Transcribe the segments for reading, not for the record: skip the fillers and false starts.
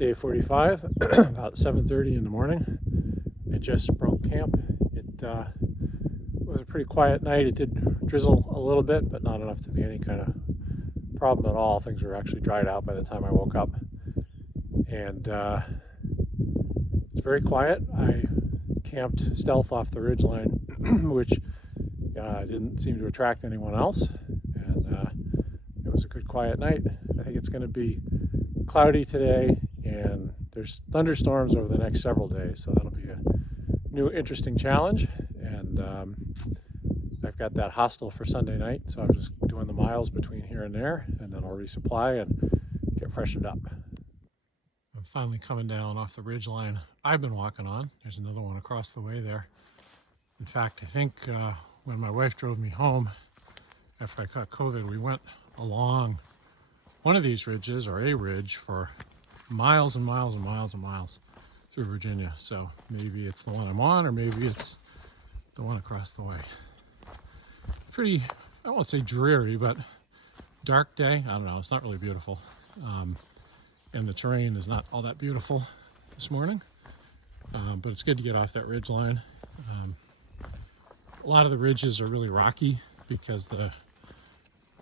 day 45, about 7:30 in the morning. I just broke camp. It was a pretty quiet night. It did drizzle a little bit, but not enough to be any kind of problem at all. Things were actually dried out by the time I woke up. And it's very quiet. I camped stealth off the ridgeline, which didn't seem to attract anyone else. And it was a good quiet night. I think it's going to be cloudy today, and there's thunderstorms over the next several days, so that'll be a new interesting challenge. And I've got that hostel for Sunday night, so I'm just doing the miles between here and there, and then I'll resupply and get freshened up. I'm finally coming down off the ridgeline I've been walking on. There's another one across the way there. In fact, I think when my wife drove me home after I caught COVID, we went along one of these ridges, or a ridge, for miles and miles and miles and miles through Virginia. So maybe it's the one I'm on, or maybe it's the one across the way. Pretty, I won't say dreary, but dark day. I don't know, it's not really beautiful. And the terrain is not all that beautiful this morning, but it's good to get off that ridge line. A lot of the ridges are really rocky because the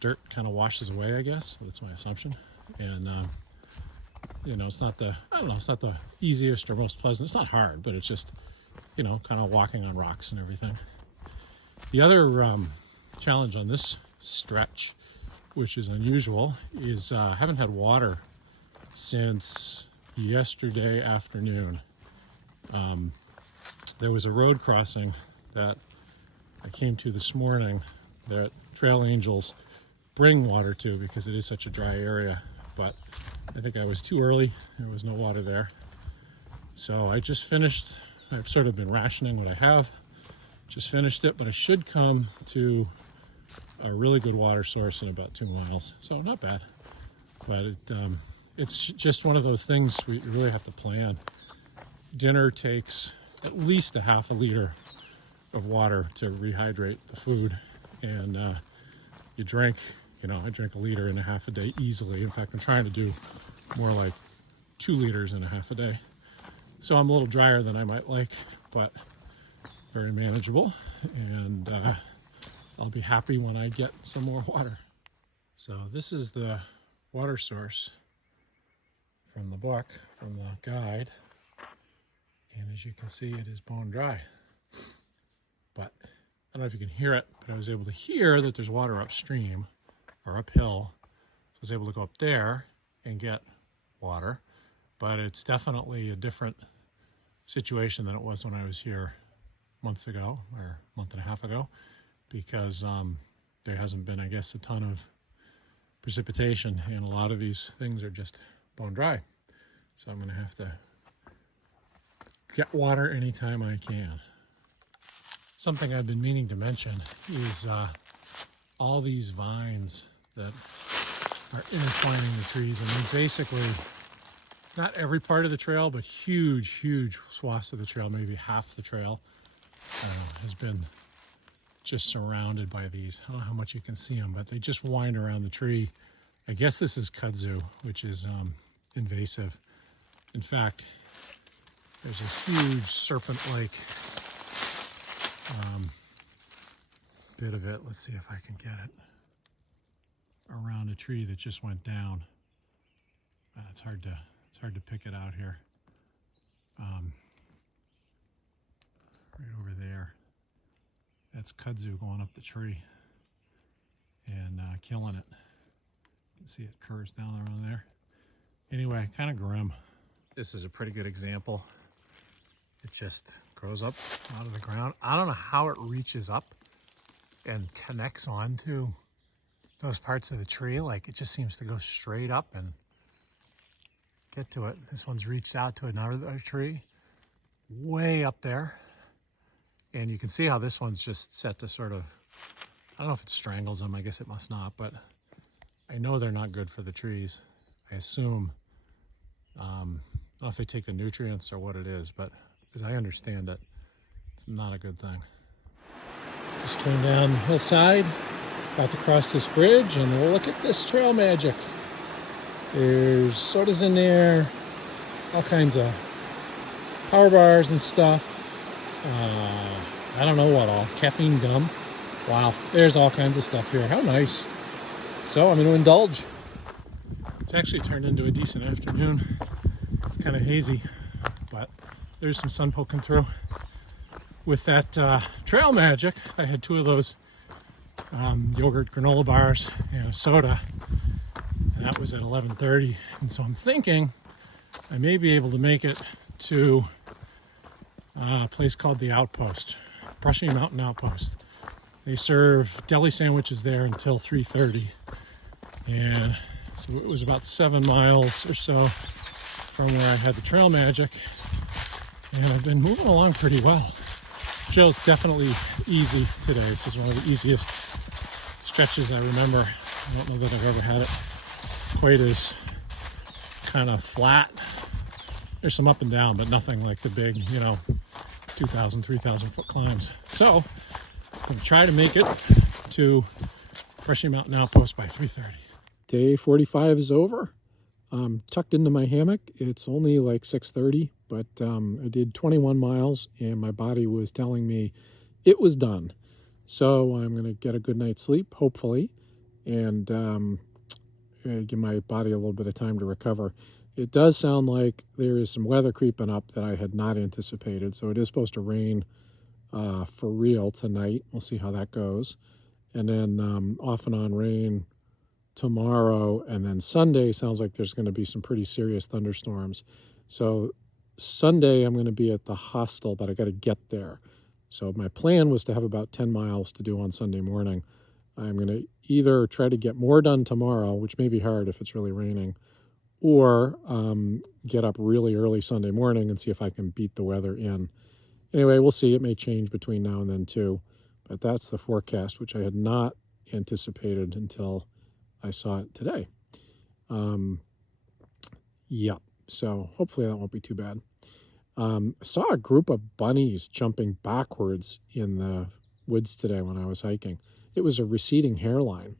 dirt kind of washes away, I guess. That's my assumption. And you know, it's not the, I don't know, it's not the easiest or most pleasant. It's not hard, but it's just, you know, kind of walking on rocks and everything. The other challenge on this stretch, which is unusual, is I haven't had water since yesterday afternoon. There was a road crossing that I came to this morning that trail angels bring water to because it is such a dry area, but I think I was too early. There was no water there. So I just finished, I've sort of been rationing what I have, just finished it, but I should come to a really good water source in about 2 miles. So not bad, but it's just one of those things we really have to plan. Dinner takes at least a half a liter of water to rehydrate the food, and you drink, you know, I drink 1.5 liters a day easily. In fact, I'm trying to do more like 2.5 liters a day. So I'm a little drier than I might like, but very manageable, and I'll be happy when I get some more water. So this is the water source from the book, from the guide, and as you can see, it is bone dry. But I don't know if you can hear it, but I was able to hear that there's water upstream or uphill. So I was able to go up there and get water, but it's definitely a different situation than it was when I was here months ago, or a month and a half ago, because there hasn't been, I guess, a ton of precipitation, and a lot of these things are just bone dry. So I'm going to have to get water anytime I can. Something I've been meaning to mention is all these vines that are intertwining the trees. I mean, basically, not every part of the trail, but huge swaths of the trail, maybe half the trail, has been just surrounded by these. I don't know how much you can see them, but they just wind around the tree. I guess this is kudzu, which is invasive. In fact, there's a huge serpent-like bit of it. Let's see if I can get it around a tree that just went down. It's hard to pick it out here. Right over there. That's kudzu going up the tree and killing it. You can see it curves down around there. Anyway, kind of grim. This is a pretty good example. It just grows up out of the ground. I don't know how it reaches up and connects onto those parts of the tree. Like, it just seems to go straight up and get to it. This one's reached out to another tree way up there. And you can see how this one's just set to sort of, I don't know if it strangles them, I guess it must not, but I know they're not good for the trees. I assume, I don't know if they take the nutrients or what it is, but as I understand it, it's not a good thing. Just came down the hillside, about to cross this bridge, and we'll look at this trail magic. There's sodas in there, all kinds of power bars and stuff. I don't know what all. Caffeine gum. Wow, there's all kinds of stuff here. How nice. So I'm going to indulge. It's actually turned into a decent afternoon. It's kind of hazy, but there's some sun poking through. With that trail magic, I had 2 of those yogurt granola bars and a soda, and that was at 11:30. And so I'm thinking I may be able to make it to a place called the Outpost, Brushy Mountain Outpost. They serve deli sandwiches there until 3:30, and so it was about 7 miles or so from where I had the trail magic, and I've been moving along pretty well. Trail's definitely easy today. This is one of the easiest stretches I remember. I don't know that I've ever had it quite as kind of flat. There's some up and down, but nothing like the big, 2,000, 3,000 foot climbs. So I'm going to try to make it to Brushy Mountain Outpost by 3:30. Day 45 is over. I'm tucked into my hammock. It's only like 6:30, but I did 21 miles and my body was telling me it was done. So I'm going to get a good night's sleep, hopefully, and give my body a little bit of time to recover. It does sound like there is some weather creeping up that I had not anticipated. So it is supposed to rain for real tonight. We'll see how that goes. And then off and on rain tomorrow, and then Sunday sounds like there's going to be some pretty serious thunderstorms. So Sunday I'm going to be at the hostel, but I got to get there. So my plan was to have about 10 miles to do on Sunday morning. I'm going to either try to get more done tomorrow, which may be hard if it's really raining, or get up really early Sunday morning and see if I can beat the weather in. Anyway, we'll see. It may change between now and then too, but that's the forecast, which I had not anticipated until I saw it today. Yeah, so hopefully that won't be too bad. I saw a group of bunnies jumping backwards in the woods today when I was hiking. It was a receding hairline.